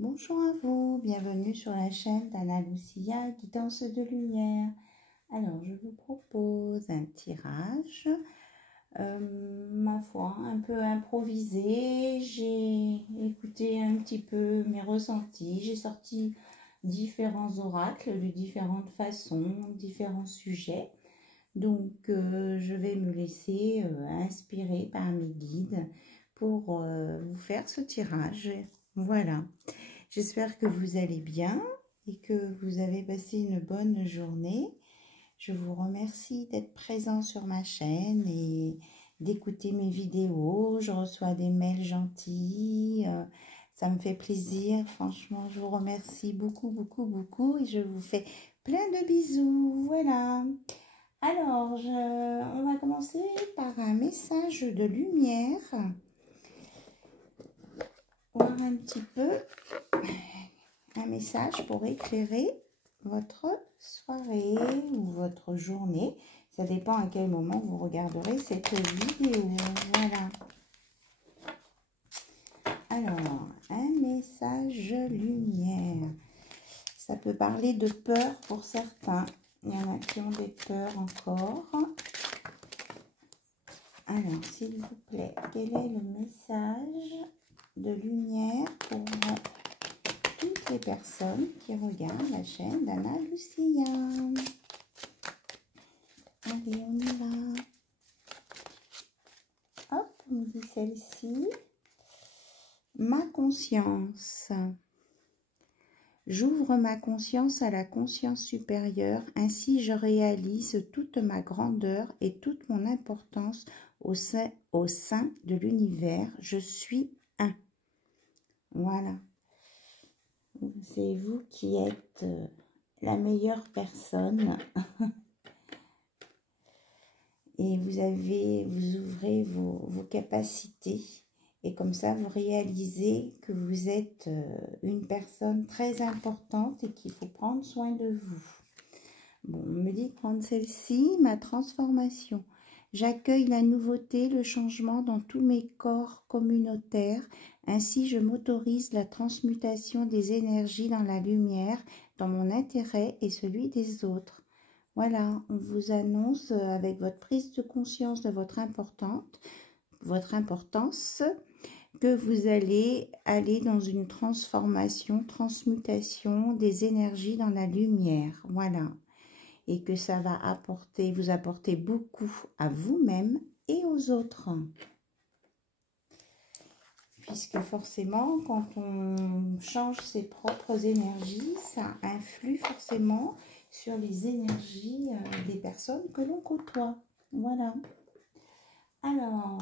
Bonjour à vous, bienvenue sur la chaîne d'Anna Lucia, guidance de lumière. Alors, je vous propose un tirage, ma foi, un peu improvisé. J'ai écouté un petit peu mes ressentis, j'ai sorti différents oracles de différentes façons, différents sujets. Donc, je vais me laisser inspirer par mes guides pour vous faire ce tirage. Voilà. J'espère que vous allez bien et que vous avez passé une bonne journée. Je vous remercie d'être présent sur ma chaîne et d'écouter mes vidéos. Je reçois des mails gentils. Ça me fait plaisir. Franchement, je vous remercie beaucoup, beaucoup, beaucoup. Et je vous fais plein de bisous. Voilà. Alors, on va commencer par un message de lumière. Voir un petit peu un message pour éclairer votre soirée ou votre journée. Ça dépend à quel moment vous regarderez cette vidéo. Voilà. Alors, un message lumière. Ça peut parler de peur pour certains. Il y en a qui ont des peurs encore. Alors, s'il vous plaît, quel est le message de lumière pour toutes les personnes qui regardent la chaîne d'Anna Lucia? Allez, on y va. Hop, on dit celle-ci. Ma conscience. J'ouvre ma conscience à la conscience supérieure, ainsi je réalise toute ma grandeur et toute mon importance au sein de l'univers. Je suis un. Voilà. C'est vous qui êtes la meilleure personne. Et vous ouvrez vos capacités. Et comme ça, vous réalisez que vous êtes une personne très importante et qu'il faut prendre soin de vous. Bon, on me dit de prendre celle-ci, ma transformation. J'accueille la nouveauté, le changement dans tous mes corps communautaires. Ainsi, je m'autorise la transmutation des énergies dans la lumière, dans mon intérêt et celui des autres. Voilà, on vous annonce avec votre prise de conscience de votre importance, que vous allez aller dans une transformation, transmutation des énergies dans la lumière. Voilà. Et que ça va vous apporter beaucoup à vous-même et aux autres. Puisque forcément, quand on change ses propres énergies, ça influe forcément sur les énergies des personnes que l'on côtoie. Voilà. Alors,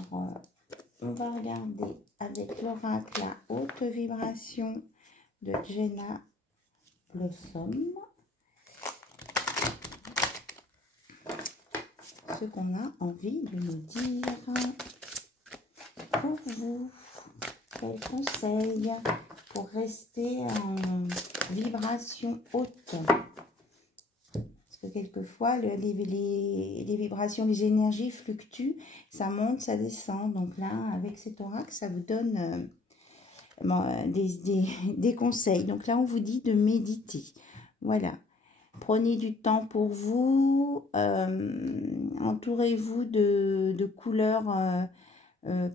on va regarder avec l'oracle à haute vibration de Jenna Blossom. Ce qu'on a envie de nous dire pour vous. Quel conseil pour rester en vibration haute? Parce que quelquefois, les vibrations, les énergies fluctuent, ça monte, ça descend. Donc là, avec cet oracle, ça vous donne des conseils. Donc là, on vous dit de méditer. Voilà. Prenez du temps pour vous. Entourez-vous de couleurs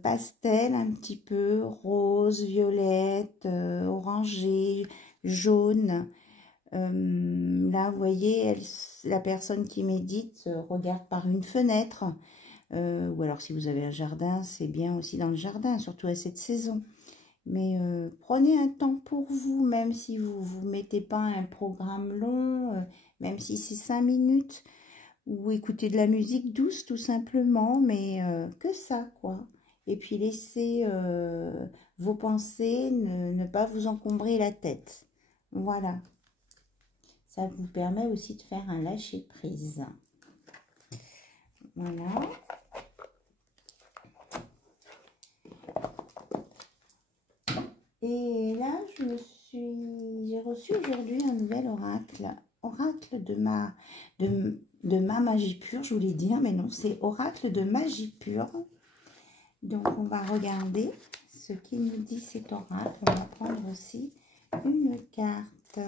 pastel, un petit peu rose, violette, orangé, jaune. Là, vous voyez, la personne qui médite regarde par une fenêtre. Ou alors, si vous avez un jardin, c'est bien aussi dans le jardin, surtout à cette saison. Mais prenez un temps pour vous, même si vous ne mettez pas un programme long, même si c'est 5 minutes, ou écoutez de la musique douce tout simplement, mais que ça, quoi. Et puis laissez vos pensées ne pas vous encombrer la tête. Voilà. Ça vous permet aussi de faire un lâcher-prise. Voilà. Et là, j'ai reçu aujourd'hui un nouvel oracle. Oracle de ma magie pure, je voulais dire, mais non, c'est oracle de magie pure. Donc, on va regarder ce qu'il nous dit cet oracle. On va prendre aussi une carte.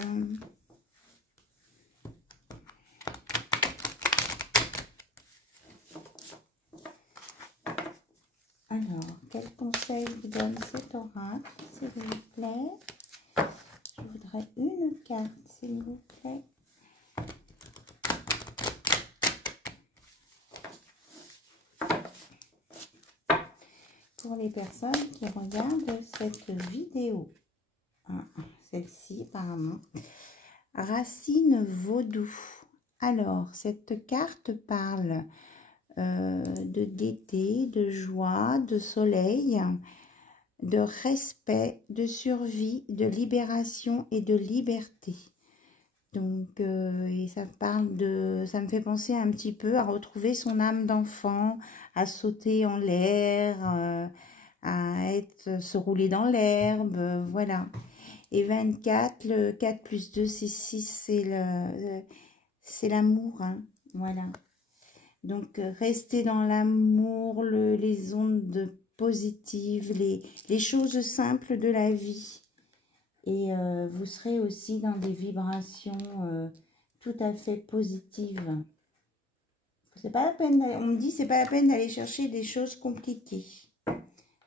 Alors, quel conseil vous donne cet oracle, s'il vous plaît? Je voudrais une carte, s'il vous plaît. Pour les personnes qui regardent cette vidéo, celle-ci apparemment, Racine Vaudou. Alors, cette carte parle de gaieté, de joie, de soleil, de respect, de survie, de libération et de liberté. Donc, et ça parle de, ça me fait penser un petit peu à retrouver son âme d'enfant, à sauter en l'air, se rouler dans l'herbe, voilà. Et 24, le 4 plus 2, c'est 6, c'est l'amour, hein, voilà. Donc, restez dans l'amour, les ondes positives, les choses simples de la vie. Et vous serez aussi dans des vibrations tout à fait positives. C'est pas la peine, on me dit c'est pas la peine d'aller chercher des choses compliquées.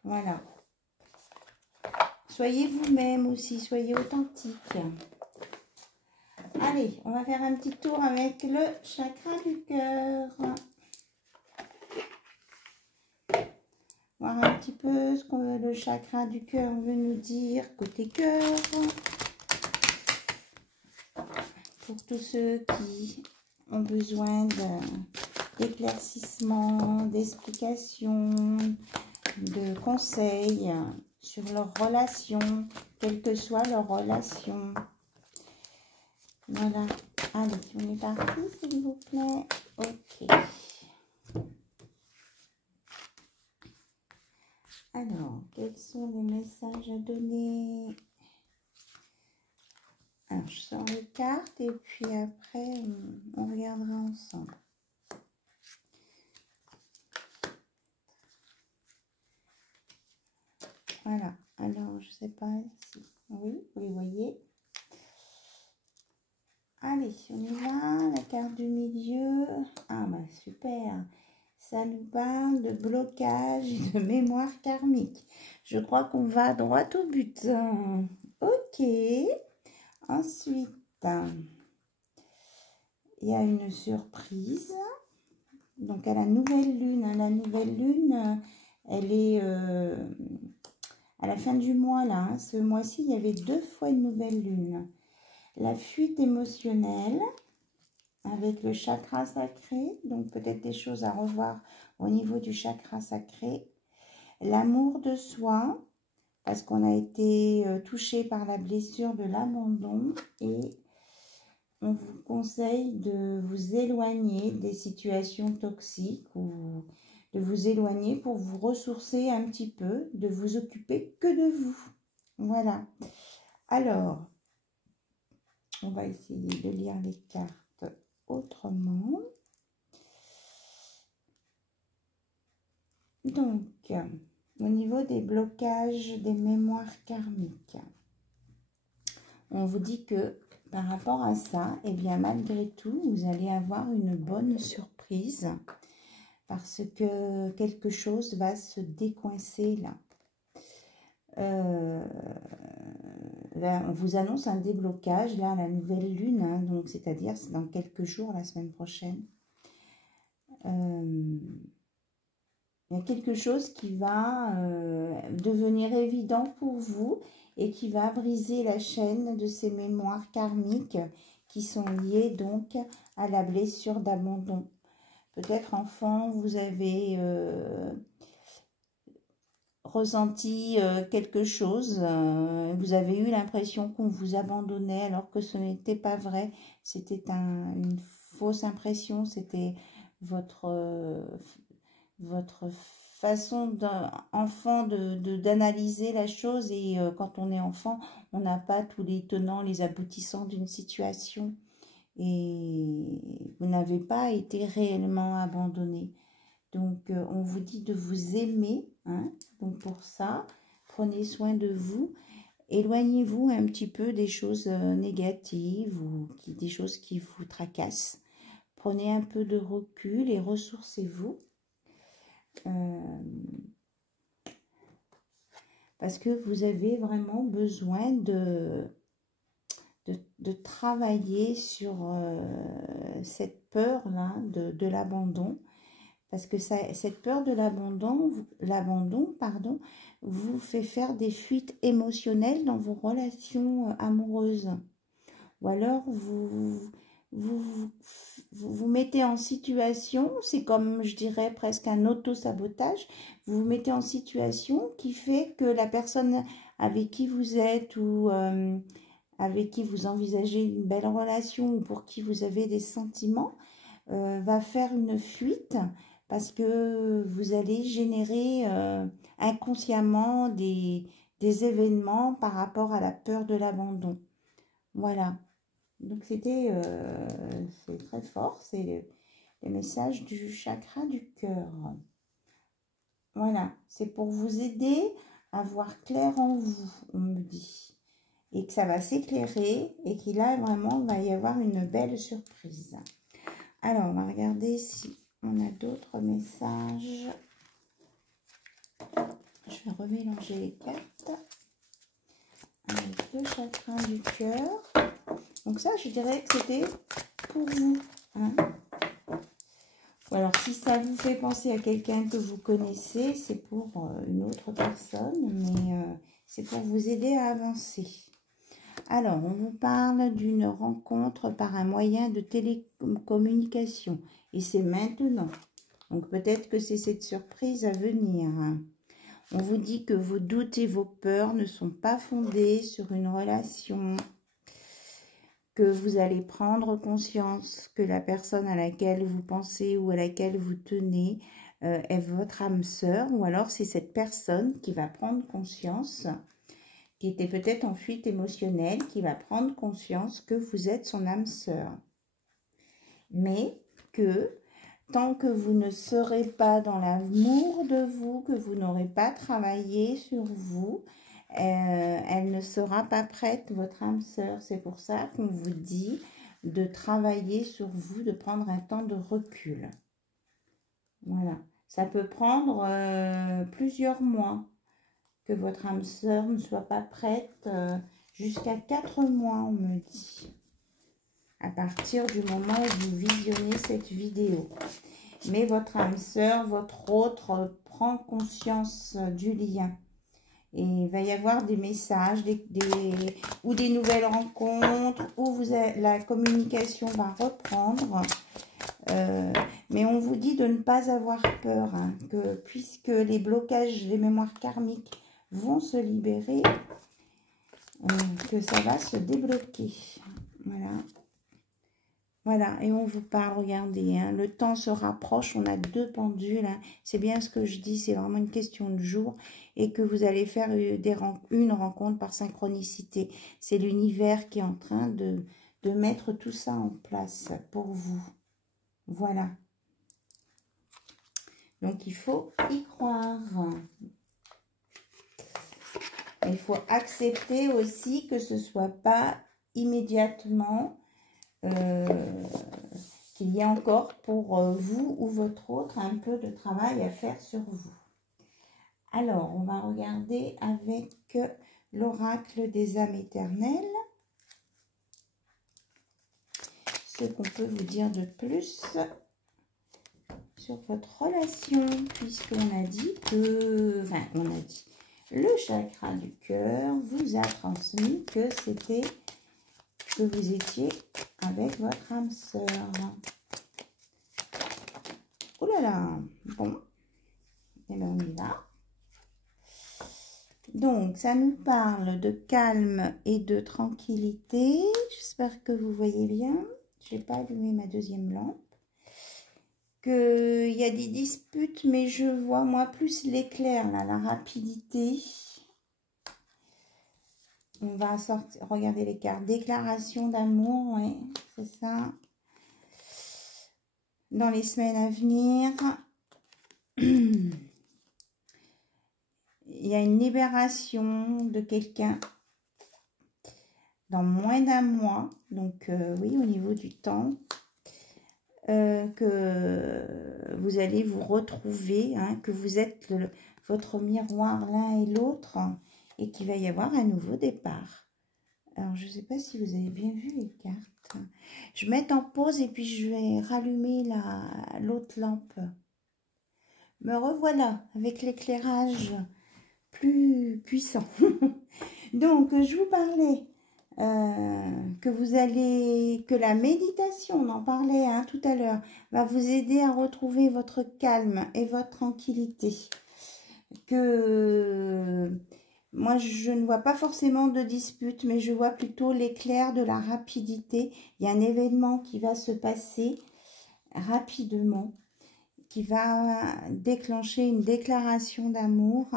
Voilà. Soyez vous-même aussi, soyez authentique. Allez, on va faire un petit tour avec le chakra du cœur. Voir un petit peu ce que le chakra du cœur veut nous dire côté cœur. Pour tous ceux qui ont besoin d'éclaircissement, d'explications, de conseils sur leur relation, quelle que soit leur relation. Voilà. Allez, on est parti, s'il vous plaît. Ok. Alors, quels sont les messages à donner? Alors, je sors les cartes et puis après, on regardera ensemble. Voilà. Alors, je sais pas si... Oui, vous les voyez. Allez, on y va. La carte du milieu. Ah, bah super. Ça nous parle de blocage et de mémoire karmique. Je crois qu'on va droit au but. Ok. Ensuite, il y a une surprise. Donc, à la nouvelle lune. La nouvelle lune, elle est à la fin du mois, là. Ce mois-ci, il y avait 2 fois une nouvelle lune. La fuite émotionnelle avec le chakra sacré. Donc, peut-être des choses à revoir au niveau du chakra sacré. L'amour de soi, parce qu'on a été touché par la blessure de l'abandon et on vous conseille de vous éloigner des situations toxiques ou de vous éloigner pour vous ressourcer un petit peu, de vous occuper que de vous. Voilà. Alors, on va essayer de lire les cartes autrement. Donc, au niveau des blocages des mémoires karmiques, on vous dit que par rapport à ça, eh bien malgré tout, vous allez avoir une bonne surprise parce que quelque chose va se décoincer là. Là, on vous annonce un déblocage là, à la nouvelle lune, hein, donc c'est-à-dire c'est dans quelques jours, la semaine prochaine. Il y a quelque chose qui va devenir évident pour vous et qui va briser la chaîne de ces mémoires karmiques qui sont liées donc à la blessure d'abandon. Peut-être enfant, vous avez ressenti quelque chose, vous avez eu l'impression qu'on vous abandonnait alors que ce n'était pas vrai, c'était une fausse impression, c'était votre façon d'enfant d'analyser la chose et quand on est enfant, on n'a pas tous les tenants, les aboutissants d'une situation et vous n'avez pas été réellement abandonné. Donc, on vous dit de vous aimer, hein, donc pour ça, prenez soin de vous. éloignez-vous un petit peu des choses négatives ou des choses qui vous tracassent. Prenez un peu de recul et ressourcez-vous. Parce que vous avez vraiment besoin de travailler sur cette peur-là de l'abandon. Parce que cette peur de l'abandon, pardon, vous fait faire des fuites émotionnelles dans vos relations amoureuses. Ou alors vous mettez en situation, c'est comme je dirais presque un auto-sabotage, vous vous mettez en situation qui fait que la personne avec qui vous êtes ou avec qui vous envisagez une belle relation ou pour qui vous avez des sentiments, va faire une fuite parce que vous allez générer inconsciemment des événements par rapport à la peur de l'abandon. Voilà. Donc c'est très fort, c'est les messages du chakra du cœur. Voilà, c'est pour vous aider à voir clair en vous, on me dit. Et que ça va s'éclairer et qu'il là vraiment va y avoir une belle surprise. Alors, on va regarder si on a d'autres messages. Je vais remélanger les cartes avec le chakra du cœur. Donc ça, je dirais que c'était pour vous. Hein. Ou alors, si ça vous fait penser à quelqu'un que vous connaissez, c'est pour une autre personne, mais c'est pour vous aider à avancer. Alors, on vous parle d'une rencontre par un moyen de télécommunication. Et c'est maintenant. Donc, peut-être que c'est cette surprise à venir. On vous dit que vos doutes et vos peurs ne sont pas fondés sur une relation. Que vous allez prendre conscience que la personne à laquelle vous pensez ou à laquelle vous tenez est votre âme sœur. Ou alors, c'est cette personne qui va prendre conscience qui était peut-être en fuite émotionnelle, qui va prendre conscience que vous êtes son âme sœur. Mais que tant que vous ne serez pas dans l'amour de vous, que vous n'aurez pas travaillé sur vous, elle ne sera pas prête, votre âme sœur. C'est pour ça qu'on vous dit de travailler sur vous, de prendre un temps de recul. Voilà. Ça peut prendre plusieurs mois. Que votre âme sœur ne soit pas prête jusqu'à 4 mois, on me dit, à partir du moment où vous visionnez cette vidéo. Mais votre âme sœur, votre autre, prend conscience du lien. Et il va y avoir des messages ou des nouvelles rencontres, où la communication va reprendre. Mais on vous dit de ne pas avoir peur, hein, que puisque les blocages, les mémoires karmiques vont se libérer, que ça va se débloquer. Voilà. Voilà, et on vous parle, regardez, hein, le temps se rapproche, on a 2 pendules, hein, c'est bien ce que je dis, c'est vraiment une question de jour, et que vous allez faire une rencontre par synchronicité. C'est l'univers qui est en train de mettre tout ça en place pour vous. Voilà. Donc, il faut y croire. Il faut accepter aussi que ce ne soit pas immédiatement qu'il y ait encore pour vous ou votre autre un peu de travail à faire sur vous. Alors, on va regarder avec l'oracle des âmes éternelles ce qu'on peut vous dire de plus sur votre relation, puisqu'on a dit que, enfin, on a dit, le chakra du cœur vous a transmis que c'était, que vous étiez avec votre âme sœur. Oh là là, bon, et bien on y va. Donc, ça nous parle de calme et de tranquillité. J'espère que vous voyez bien. Je n'ai pas allumé ma deuxième lampe. Qu'il y a des disputes, mais je vois moi plus l'éclair, là, la rapidité. On va sortir, regardez les cartes. Déclaration d'amour, oui, c'est ça. Dans les semaines à venir, il y a une libération de quelqu'un dans moins d'un mois. Donc, oui, au niveau du temps, que vous allez vous retrouver, hein, que vous êtes votre miroir l'un et l'autre, et qu'il va y avoir un nouveau départ. Alors, je ne sais pas si vous avez bien vu les cartes. Je vais mettre en pause et puis je vais rallumer l'autre lampe. Me revoilà avec l'éclairage plus puissant. Donc, je vous parlais que la méditation, on en parlait hein, tout à l'heure, va vous aider à retrouver votre calme et votre tranquillité. Que moi, je ne vois pas forcément de dispute, mais je vois plutôt l'éclair de la rapidité. Il y a un événement qui va se passer rapidement, qui va déclencher une déclaration d'amour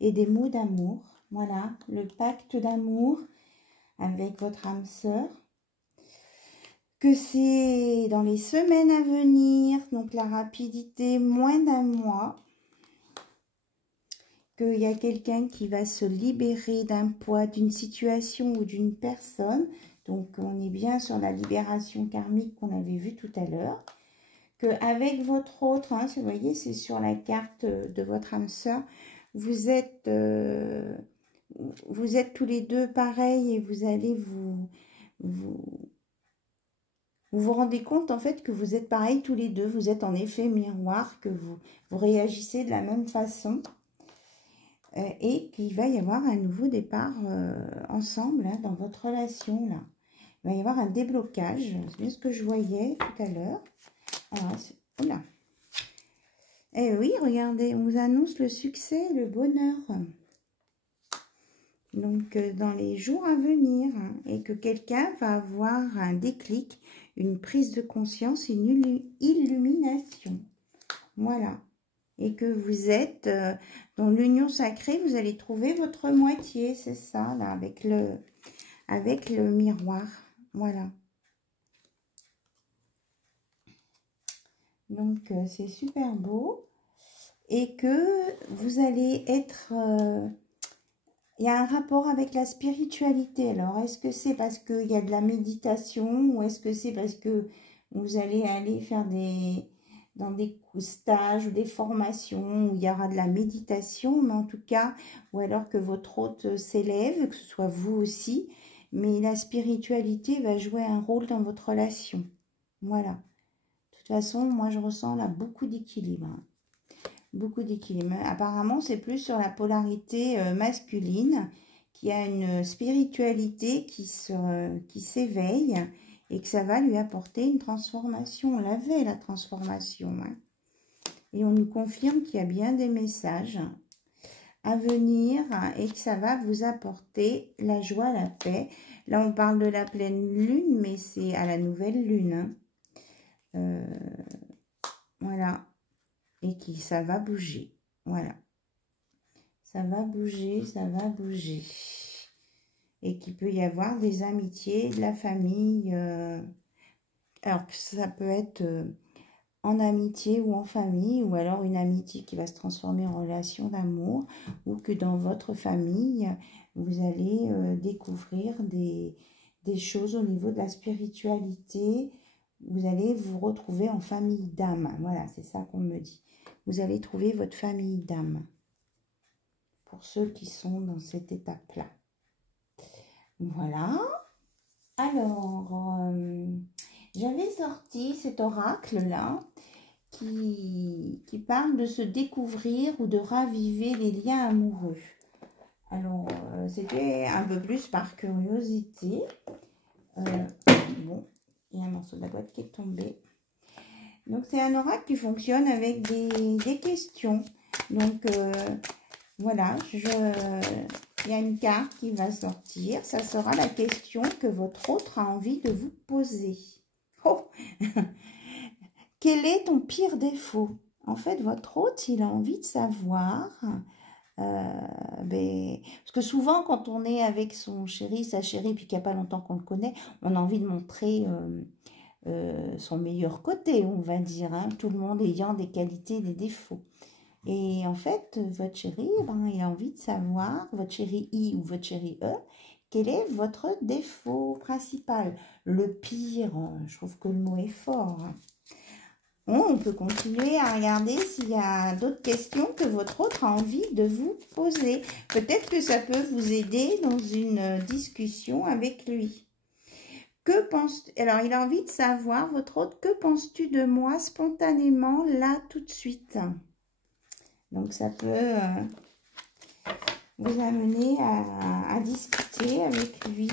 et des mots d'amour. Voilà, le pacte d'amour avec votre âme sœur. Que c'est dans les semaines à venir, donc la rapidité, moins d'un mois. Qu'il y a quelqu'un qui va se libérer d'un poids, d'une situation ou d'une personne. Donc, on est bien sur la libération karmique qu'on avait vue tout à l'heure. Qu'avec votre autre, hein, vous voyez, c'est sur la carte de votre âme sœur, vous êtes tous les deux pareils et vous allez vous rendez compte en fait que vous êtes pareils tous les deux. Vous êtes en effet miroir, que vous réagissez de la même façon. Et qu'il va y avoir un nouveau départ ensemble hein, dans votre relation là. Il va y avoir un déblocage, c'est bien ce que je voyais tout à l'heure. Alors, oula. Eh oui, regardez, on vous annonce le succès, le bonheur. Donc, dans les jours à venir, hein, et que quelqu'un va avoir un déclic, une prise de conscience, une illumination. Voilà. Et que vous êtes dans l'union sacrée, vous allez trouver votre moitié, c'est ça, là, avec le miroir. Voilà. Donc, c'est super beau. Et que vous allez être... il y a un rapport avec la spiritualité. Alors, est-ce que c'est parce qu'il y a de la méditation ou est-ce que c'est parce que vous allez aller faire dans des stages ou des formations où il y aura de la méditation, mais en tout cas, ou alors que votre hôte s'élève, que ce soit vous aussi, mais la spiritualité va jouer un rôle dans votre relation. Voilà. De toute façon, moi, je ressens là beaucoup d'équilibre. Beaucoup d'équilibre. Apparemment, c'est plus sur la polarité masculine qui a une spiritualité qui s'éveille et que ça va lui apporter une transformation. On l'avait, la transformation. Hein. Et on nous confirme qu'il y a bien des messages à venir et que ça va vous apporter la joie, la paix. Là, on parle de la pleine lune, mais c'est à la nouvelle lune. Hein. Voilà. Et ça va bouger. Voilà. Ça va bouger, ça va bouger. Et qu'il peut y avoir des amitiés, de la famille. Alors que ça peut être en amitié ou en famille, ou alors une amitié qui va se transformer en relation d'amour, ou que dans votre famille, vous allez découvrir des choses au niveau de la spiritualité. Vous allez vous retrouver en famille d'âme. Voilà, c'est ça qu'on me dit. Vous allez trouver votre famille d'âme. Pour ceux qui sont dans cette étape-là. Voilà. Alors, j'avais sorti cet oracle-là qui parle de se découvrir ou de raviver les liens amoureux. Alors, c'était un peu plus par curiosité. Bon, il y a un morceau de la boîte qui est tombé. Donc, c'est un oracle qui fonctionne avec des questions. Donc, voilà, il y a une carte qui va sortir. Ça sera la question que votre autre a envie de vous poser. Oh. Quel est ton pire défaut? En fait, votre hôte, il a envie de savoir... parce que souvent, quand on est avec son chéri, sa chérie, puis qu'il n'y a pas longtemps qu'on le connaît, on a envie de montrer... son meilleur côté, on va dire, hein, tout le monde ayant des qualités et des défauts. Et en fait, votre chéri, il a envie de savoir, votre chéri I ou votre chéri E, quel est votre défaut principal? Le pire, je trouve que le mot est fort. On peut continuer à regarder s'il y a d'autres questions que votre autre a envie de vous poser. Peut-être que ça peut vous aider dans une discussion avec lui. Que penses-tu? Alors, il a envie de savoir, votre autre, que penses-tu de moi spontanément, là, tout de suite? Donc, ça peut vous amener à discuter avec lui.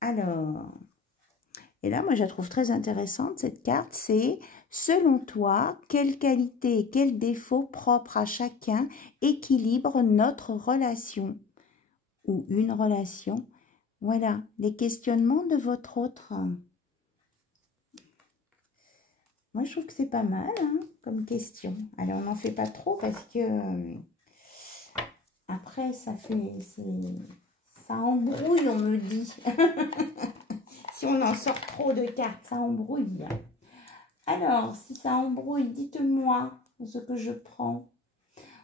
Alors, et là, moi, je la trouve très intéressante, cette carte. C'est, selon toi, quelles qualités et quels défauts propres à chacun équilibrent notre relation ou une relation? Voilà, les questionnements de votre autre. Moi, je trouve que c'est pas mal hein, comme question. Allez, on n'en fait pas trop parce que après, ça embrouille, on me dit. Si on en sort trop de cartes, ça embrouille. Alors, si ça embrouille, dites-moi ce que je prends.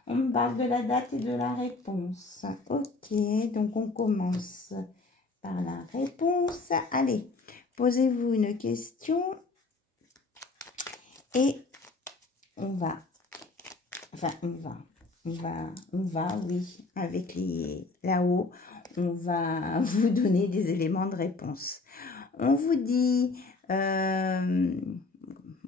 On me parle de la date et de la réponse. Ok, donc on commence par la réponse. Allez, posez-vous une question. Et on va, oui, avec les là-haut, on va vous donner des éléments de réponse. On vous dit,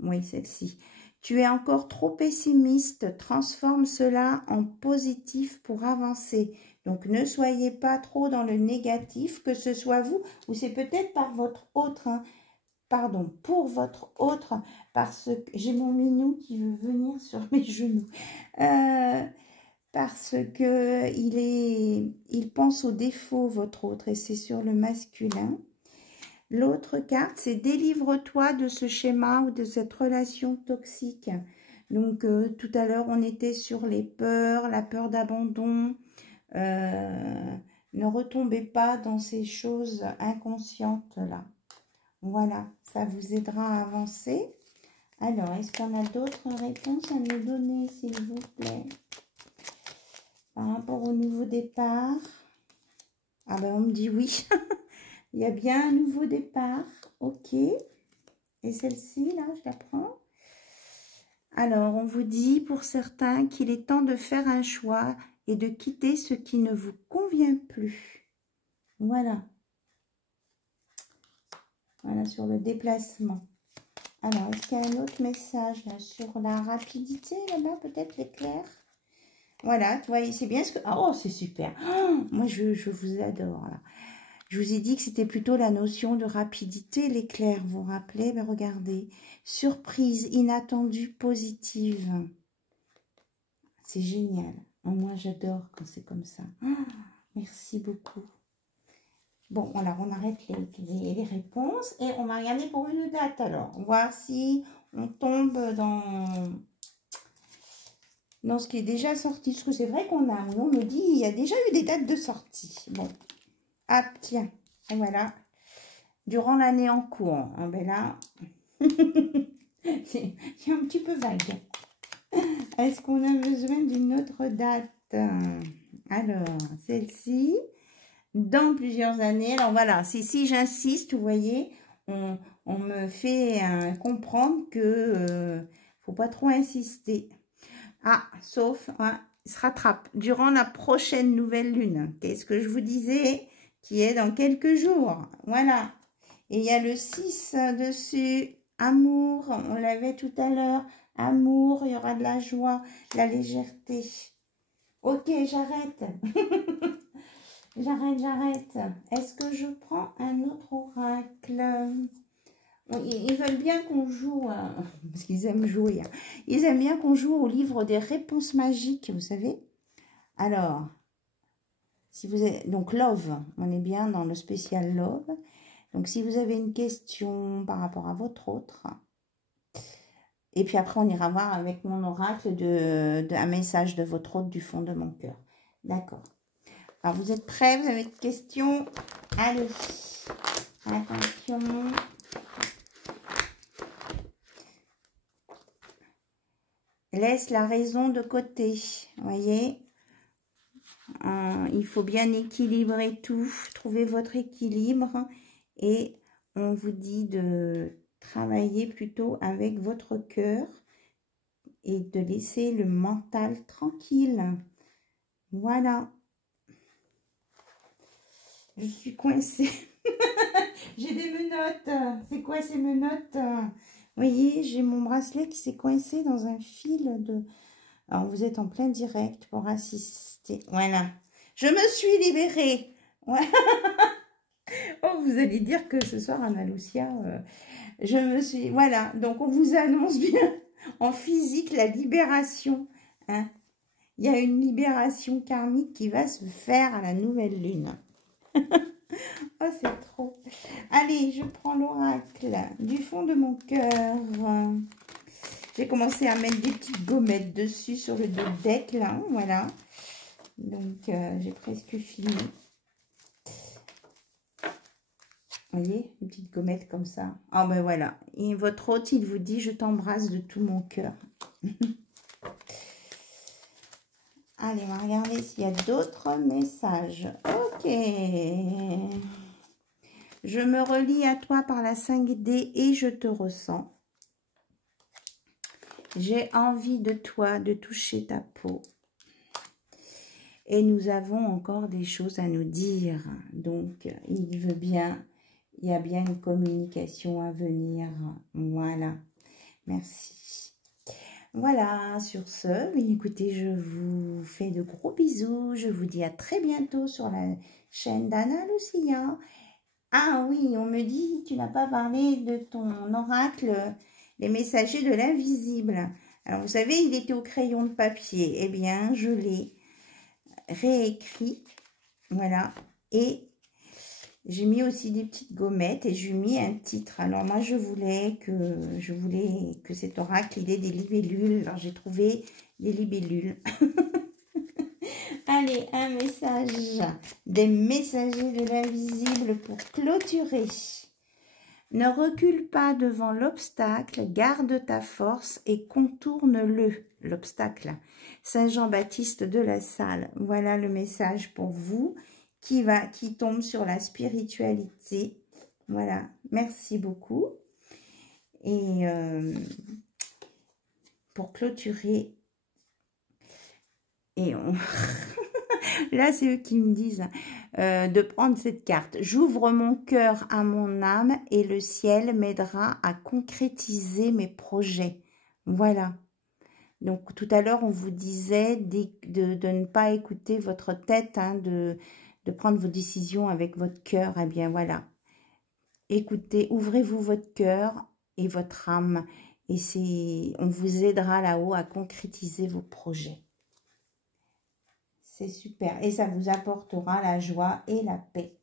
oui, celle-ci, tu es encore trop pessimiste, transforme cela en positif pour avancer. Donc, ne soyez pas trop dans le négatif, que ce soit vous, ou c'est peut-être par votre autre, hein, pardon, pour votre autre, parce que j'ai mon minou qui veut venir sur mes genoux. Parce que il pense aux défauts, votre autre, et c'est sur le masculin. L'autre carte, c'est délivre-toi de ce schéma ou de cette relation toxique. Donc, tout à l'heure, on était sur les peurs, la peur d'abandon. Ne retombez pas dans ces choses inconscientes-là. Voilà, ça vous aidera à avancer. Alors, est-ce qu'on a d'autres réponses à nous donner, s'il vous plaît? Par rapport au nouveau départ. Ah ben, on me dit oui. Il y a bien un nouveau départ. Ok. Et celle-ci, là, je la prends. Alors, on vous dit pour certains qu'il est temps de faire un choix et de quitter ce qui ne vous convient plus. Voilà. Voilà, sur le déplacement. Alors, est-ce qu'il y a un autre message là, sur la rapidité, là-bas, peut-être l'éclair? Voilà, vous voyez, c'est bien ce que... Oh, c'est super. Oh, moi, je vous adore, là. Je vous ai dit que c'était plutôt la notion de rapidité, l'éclair, vous vous rappelez? Ben, regardez, surprise, inattendue, positive. C'est génial. Oh, moi, j'adore quand c'est comme ça. Oh, merci beaucoup. Bon, alors, on arrête les réponses et on va regarder pour une date, alors. Voir si on tombe dans ce qui est déjà sorti. Parce que c'est vrai on me dit, il y a déjà eu des dates de sortie. Bon. Ah, tiens. Et voilà. Durant l'année en cours. Ah, ben là, c'est un petit peu vague. Est-ce qu'on a besoin d'une autre date? Alors, celle-ci, dans plusieurs années. Alors voilà, si j'insiste, vous voyez, on me fait comprendre que faut pas trop insister. Ah, sauf, hein, il se rattrape. Durant la prochaine nouvelle lune. Qu'est-ce que je vous disais? Qui est dans quelques jours. Voilà. Et il y a le 6 dessus. Amour, on l'avait tout à l'heure. Amour, il y aura de la joie, de la légèreté. Ok, j'arrête. J'arrête. Est-ce que je prends un autre oracle? Ils veulent bien qu'on joue, parce qu'ils aiment jouer. Hein. Ils aiment bien qu'on joue au livre des réponses magiques, vous savez. Alors, si vous avez, donc Love, on est bien dans le spécial Love. Donc, si vous avez une question par rapport à votre autre, et puis après, on ira voir avec mon oracle un message de votre autre du fond de mon cœur. D'accord. Alors, vous êtes prêts? Vous avez une question? Allez. Attention. laisse la raison de côté. Voyez, il faut bien équilibrer tout, trouver votre équilibre et on vous dit de travailler plutôt avec votre cœur et de laisser le mental tranquille. Voilà. Je suis coincée. J'ai des menottes. C'est quoi ces menottes? Vous voyez, j'ai mon bracelet qui s'est coincé dans un fil de... Alors, vous êtes en plein direct pour assister. Voilà. Je me suis libérée. Voilà. Oh, vous allez dire que ce soir, Anna Lucia, je me suis... Voilà. Donc, on vous annonce bien en physique la libération. Hein. Il y a une libération karmique qui va se faire à la nouvelle lune. Oh, c'est trop. Allez, je prends l'oracle du fond de mon cœur. J'ai commencé à mettre des petites gommettes dessus sur le dos de deck, là. Voilà. Donc, j'ai presque fini. Vous voyez, une petite gommette comme ça. Ah, ben voilà. Et votre hôte, il vous dit, je t'embrasse de tout mon cœur. Allez, on va regarder s'il y a d'autres messages. Ok. Je me relie à toi par la 5D et je te ressens. J'ai envie de toi, de toucher ta peau. Et nous avons encore des choses à nous dire. Donc, il veut bien, il y a bien une communication à venir. Voilà. Merci. Voilà, sur ce, écoutez, je vous fais de gros bisous. Je vous dis à très bientôt sur la chaîne d'Anna Lucia. Ah oui, on me dit, tu n'as pas parlé de ton oracle, les messagers de l'invisible. Alors, vous savez, il était au crayon de papier. Eh bien, je l'ai réécrit, voilà. Et j'ai mis aussi des petites gommettes et j'ai mis un titre. Alors, moi, je voulais que cet oracle, il ait des libellules. Alors, j'ai trouvé des libellules. Allez, un message des messagers de l'invisible pour clôturer. Ne recule pas devant l'obstacle, garde ta force et contourne-le, l'obstacle. Saint Jean-Baptiste de la Salle, voilà le message pour vous qui tombe sur la spiritualité. Voilà, merci beaucoup. Et pour clôturer, et on... Là, c'est eux qui me disent de prendre cette carte. J'ouvre mon cœur à mon âme et le ciel m'aidera à concrétiser mes projets. Voilà. Donc, tout à l'heure, on vous disait de ne pas écouter votre tête, hein, de prendre vos décisions avec votre cœur. Eh bien, voilà. Écoutez, ouvrez-vous votre cœur et votre âme. Et on vous aidera là-haut à concrétiser vos projets. C'est super. Et ça vous apportera la joie et la paix.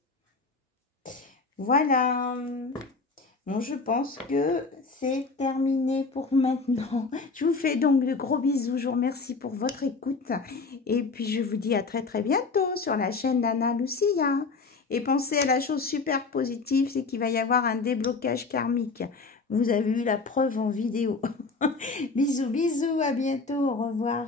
Voilà. Bon, je pense que c'est terminé pour maintenant. Je vous fais donc de gros bisous. Je vous remercie pour votre écoute. Et puis, je vous dis à très très bientôt sur la chaîne d'Anna Lucia. Et pensez à la chose super positive, c'est qu'il va y avoir un déblocage karmique. Vous avez eu la preuve en vidéo. Bisous, bisous. À bientôt. Au revoir.